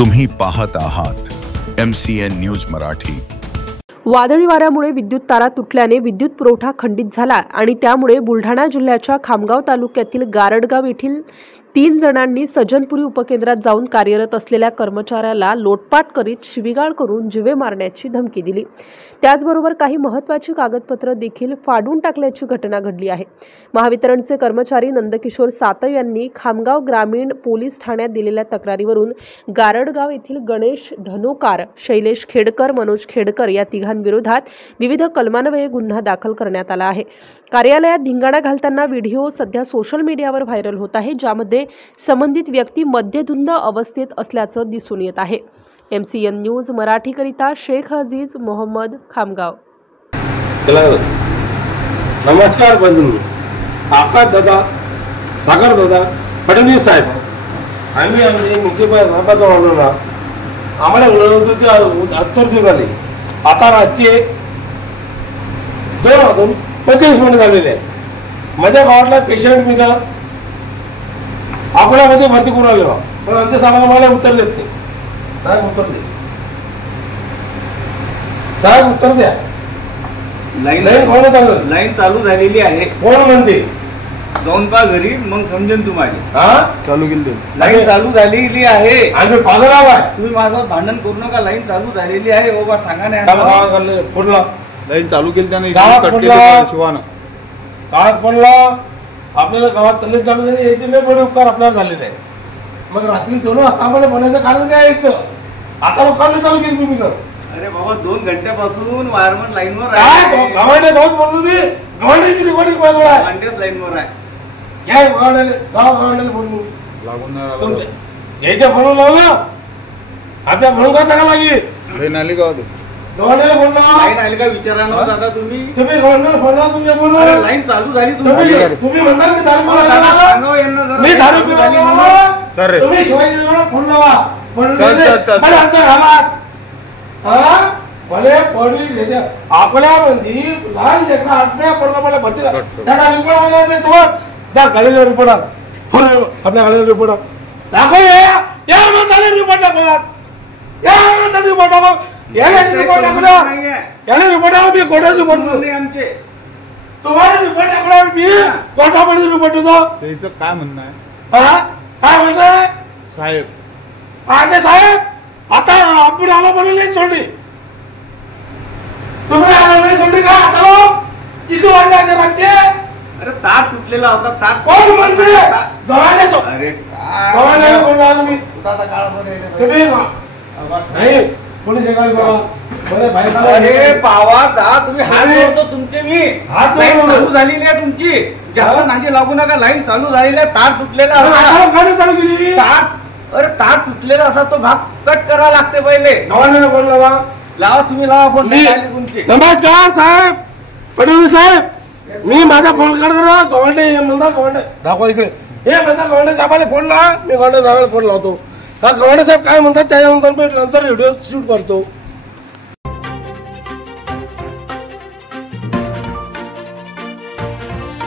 तुम्ही पाहत आहात MCN न्यूज मराठी। वादळी वाऱ्यामुळे विद्युत तारा तुटल्याने विद्युत पुरवठा खंडित झाला आणि त्यामुळे बुलढाणा जिल्ह्याच्या खामगाव तालुक्यातील गारडगाव येथील 3 जणांनी सज्जनपुरी उपकेंद्रात जाऊन कार्यरत असलेल्या कर्मचाऱ्याला लोटपाट करीत शिवीगाळ करून जीवे मारण्याची धमकी दिली। त्याचबरोबर काही महत्त्वाची कागदपत्र देखील फाडून टाकल्याची घटना घडली आहे। महावितरणचे कर्मचारी नंदकिशोर सातव यांनी खामगाव ग्रामीण पोलीस ठाण्यात दिलेल्या तक्रारीवरून गारडगाव येथील गणेश धनोकार, शैलेश खेडकर, मनोज खेडकर या तिघांविरोधात विविध कलमान्वये गुन्हा दाखल करण्यात आला आहे। कार्यालयात धिंगाणा घालताना व्हिडिओ सध्या सोशल मीडियावर व्हायरल होत आहे, ज्यामध्ये संबंधित व्यक्ती मद्यधुंद अवस्थेत असल्याचं दिसून येत आहे। MCN न्यूज मराठीकरिता शेख अजीज मोहम्मद, खामगाव। नमस्कार बंधू, आकाश दादा, सागर दादा, फडणवीस साहेब, आम्ही आमचे म्युनिसिपल साहेबांजवळ आलो ना, आम्हाला उडवतो ते उत्तर दिवस आले। आता रातचे 2:25 मिनिट झालेले आहे। माझ्या गावातला पेशंट मी ना अकोल्यामध्ये भरती करून आलेलो, पण आमच्या साहेबांना मला उत्तर देत नाही। साहेब उत्तर दे, साहेब उत्तर द्या। लाईन चालू झालेली आहे, कोण म्हणते? जाऊन पा घरी, मग समजेल तुम्हाला। चालू केली लाईन चालू झालेली आहे। आणि पागल आहे, तुम्ही माझं भांडण करू नका। लाईन चालू झालेली आहे बाबा, सांगा नाही पुढला लाईन चालू केली त्याने शिवानं काय पडला आपल्याला गावात चालले चालू झाले, याचे लय मोठे उपकार आपल्याला झालेले आहे। मग रात्री 2 वाजता आम्हाला म्हणायचं कारण काय इथं? आता लोकांना चालू केली तुम्ही? अरे बाबा 2 घंट्यापासून वायरमन लाईनवर काय गव्हाणे जाऊन बोललो मी, गव्हाण्याची रिकॉर्डिंग आहे, लाईनवर आहे। काय गव्हाण्याला गव्हाण्याला बोललो लागून यायच्या फोन लावला आपल्या म्हणून काय सांगा लागेल? ट्रेन आली का होते गव्हाण्याला बोलला, लाईन आली का विचारा ना दादा तुम्ही गव्हाण्याला बोलला, तुमच्या बोललो लाईन चालू झाली। तुम्ही म्हणणार मी दारू सांगा यांना जरा, मी दारू पिला, तुम्ही शिवाजीनगरला फोन लावा, आपल्यामध्ये लहान लेकरा 8व्या पर्वाला भरती त्याचा रिपोर्ट आला नाही सोबत त्या गाडीला रिपोर्ट आला, आपल्या गाडीला रिपोर्ट दाखव, रिपोर्ट दाखवत, रिपोर्ट दाखव, याला रिपोर्ट दाखवला, याला रिपोर्ट दाखव, मी कोर्टात रिपोर्ट नाही आमचे, तुम्हाला रिपोर्ट दाखवला, मी कोर्टामध्ये रिपोर्ट देतो। त्याचं काय म्हणणं आहे? काय म्हणताय साहेब? अरे साहेब, आता आपण आलो म्हणून नाही सोडली, तुम्ही आलो नाही सोडली का? आता किती वाजले रातचे? अरे तार तुटलेला होता, तार कोण म्हणते? गव्हाणे अरे गव्हाणे बोलला तुम्ही, तुम्ही नाही पोलीस एकाला बाबा अरे पावा जा तुम्ही, हात जोडतो तुमचे मी। लाईन चालू झालेली आहे तुमची, जास्त नादी लागू नका। लाईन चालू झालेली आहे, तार तुटलेला चालू केली तार, अरे तार तुटलेला असा तो भाग कट करा लागते पहिले। गव्हाणे बोल लावा तुम्ही, लावा फोन तुमची। नमस्कार साहेब, फडणवीस साहेब, मी माझा फोन करतो, गव्हाणे म्हणता, गव्हाणे दाखवा इकडे, हे म्हणता गव्हाणे साहेबाला फोन लावा, मी गव्हाणे साहेबाला फोन लावतो। हा गव्हाणे साहेब काय म्हणतात त्याच्यानंतर मी नंतर व्हिडिओ शूट करतो।